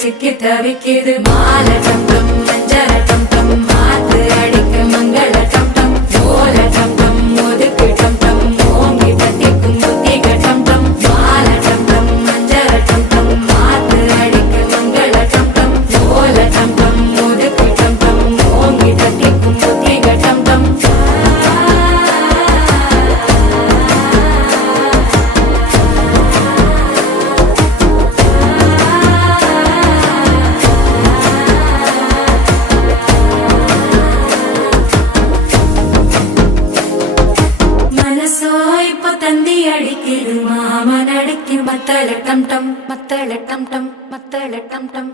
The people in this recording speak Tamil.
சிக்கி தவிக்குது மாலை டம் டம் மஞ்சள டம் டம் மாத்து அடிக்க மங்கள டம் டம் ஓல டம் டம் ஒதுக்கு டம் டம் ஓங்கி தட்டிக்கும் புத்திக டம் டம் மாலை டம் டம் மஞ்சள டம் டம் மாத்து அடிக்க மங்கள டம் டம் ஓல டம் டம் ஒதுக்கு டம் டம் ஓங்கி தட்டிக்கும் புத்திக டம் டம் தந்தி அடிக்குது மாமன் அடிக்கு மத்தள டம் டம் மத்தள டம் டம் மத்தள டம் டம்